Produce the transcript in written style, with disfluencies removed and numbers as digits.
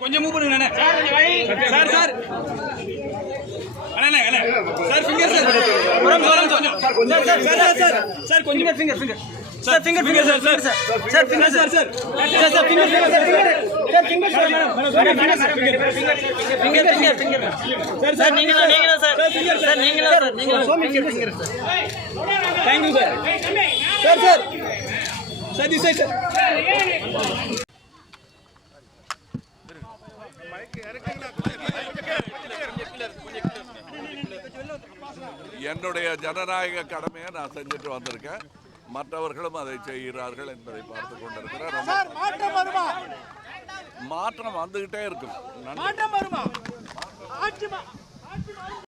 கொஞ்சம் மூவ் பண்ணுங்க sir sir அண்ணா அண்ணா sir finger sir sir கொஞ்சம் finger finger sir finger finger sir sir sir finger sir sir sir finger finger sir finger sir finger finger finger sir sir நீங்க தான் sir sir நீங்க தான் sir நீங்க finger finger sir thank you sir sir sir sir the sir என்னுடைய ஜனநாயக கடமையை நான் செஞ்சுட்டு வந்திருக்கேன். மற்றவர்களும் அதை செய்கிறார்கள் என்பதை பார்த்து கொண்டிருக்கிறேன். மாற்றம் வந்துகிட்டே இருக்கும்.